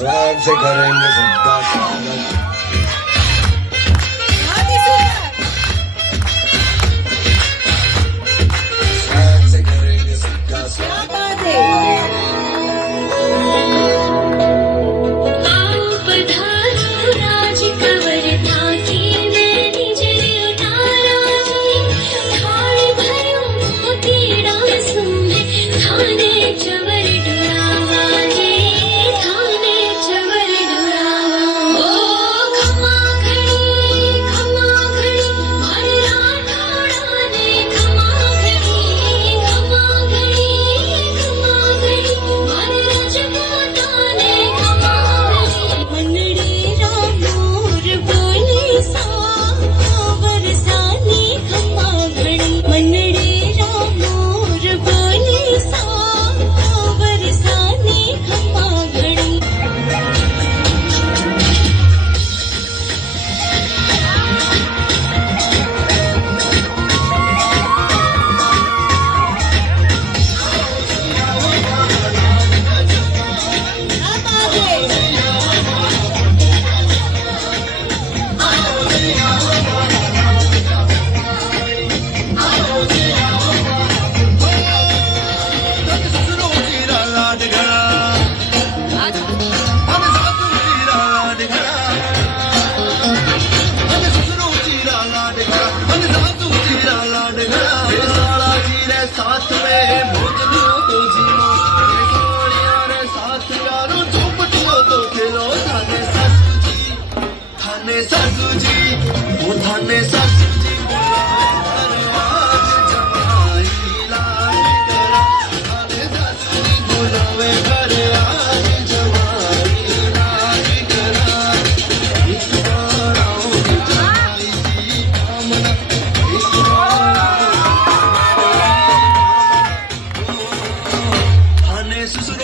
Swag से करेंगे सबका स्वागत। स्वैग से करेंगे सबका स्वागत। साथ में भोजनियों तो जीनो सोनिया रे साथ यारो झोपटियों तो खेलो थाने सासू जी वो थाने सासू जी आज जमाई लाड करा थाने सासू जी बुलावे घर आज जमाई लाड करा एक बार आओ जमाई की कामना एक बार सुसु